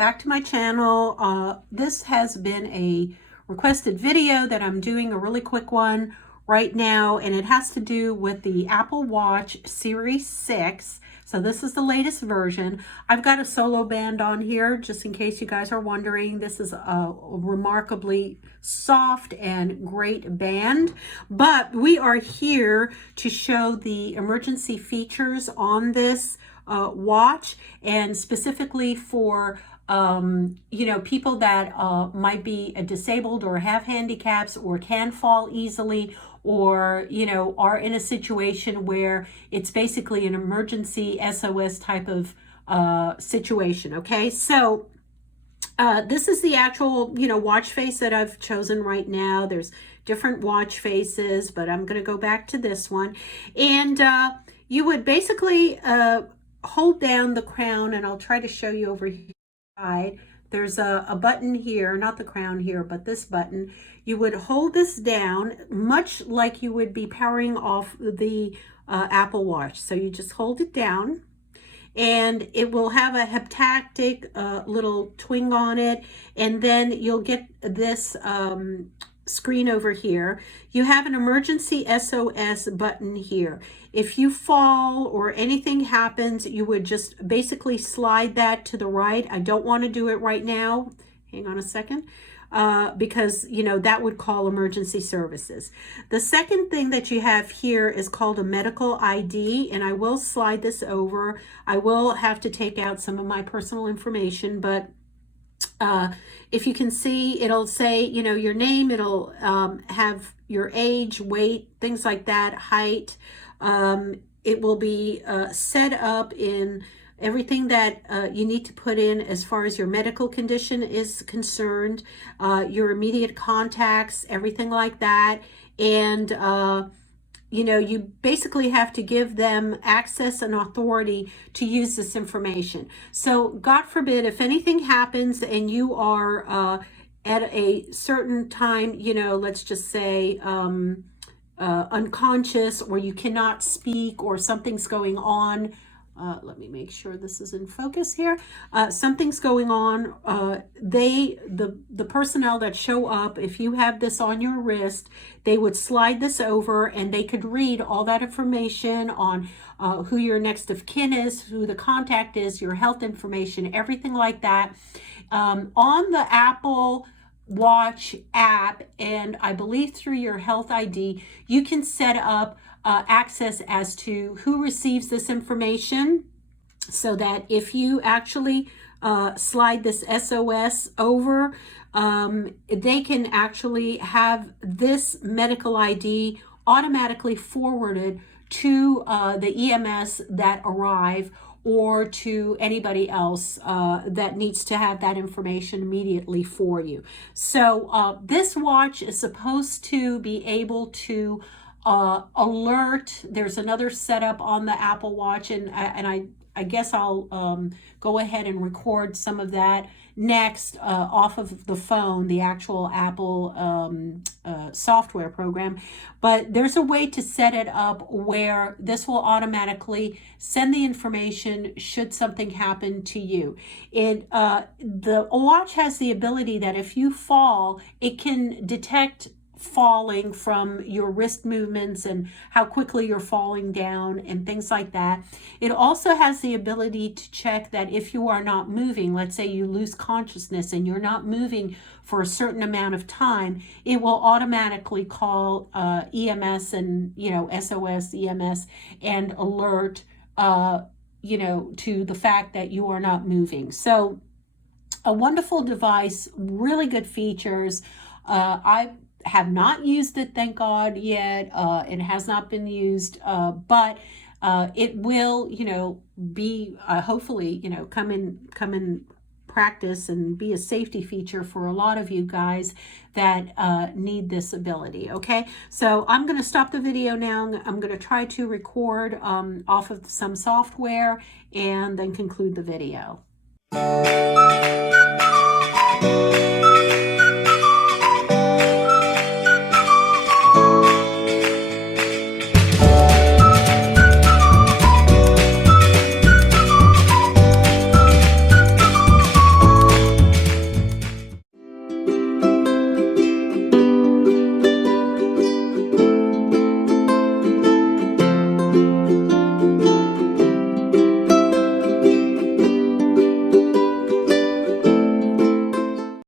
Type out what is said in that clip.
back to my channel. This has been a requested video that I'm doing, a really quick one right now, and it has to do with the Apple Watch Series 6. So this is the latest version. I've got a solo band on here, just in case you guys are wondering. This is a remarkably soft and great band, but we are here to show the emergency features on this watch, and specifically for people that might be disabled or have handicaps or can fall easily, or are in a situation where it's basically an emergency SOS type of situation. Okay, so this is the actual watch face that I've chosen right now. There's different watch faces, but I'm going to go back to this one, and you would basically hold down the crown, and I'll try to show you over here. There's a button here, not the crown here, but this button. You would hold this down much like you would be powering off the Apple Watch. So you just hold it down, and it will have a haptic little twing on it, and then you'll get this screen over here. You have an emergency SOS button here. If you fall or anything happens, you would just basically slide that to the right. I don't want to do it right now. Hang on a second. Because that would call emergency services. The second thing that you have here is called a medical ID, and I will slide this over. I will have to take out some of my personal information, but if you can see, it'll say your name, it'll have your age, weight, things like that, height. It will be set up in everything that you need to put in as far as your medical condition is concerned, your immediate contacts, everything like that. And you basically have to give them access and authority to use this information. So God forbid, if anything happens and you are at a certain time, let's just say unconscious, or you cannot speak, or something's going on. Let me make sure this is in focus here. Something's going on. The personnel that show up, if you have this on your wrist, they would slide this over, and they could read all that information on who your next of kin is, who the contact is, your health information, everything like that. On the Apple Watch app, and I believe through your health ID, you can set up access as to who receives this information, so that if you actually slide this SOS over, they can actually have this medical ID automatically forwarded to the EMS that arrive, or to anybody else that needs to have that information immediately for you. So this watch is supposed to be able to alert. There's another setup on the Apple Watch, and I guess I'll go ahead and record some of that next off of the phone, the actual Apple software program. But there's a way to set it up where this will automatically send the information should something happen to you. The watch has the ability that if you fall, it can detect falling from your wrist movements and how quickly you're falling down and things like that. It also has the ability to check that if you are not moving, let's say you lose consciousness and you're not moving for a certain amount of time, it will automatically call EMS and SOS, EMS, and alert to the fact that you are not moving. So a wonderful device, really good features. I have not used it, thank God, yet. It has not been used, but it will, be hopefully, come in practice and be a safety feature for a lot of you guys that need this ability. Okay, so I'm going to stop the video now. I'm going to try to record off of some software and then conclude the video.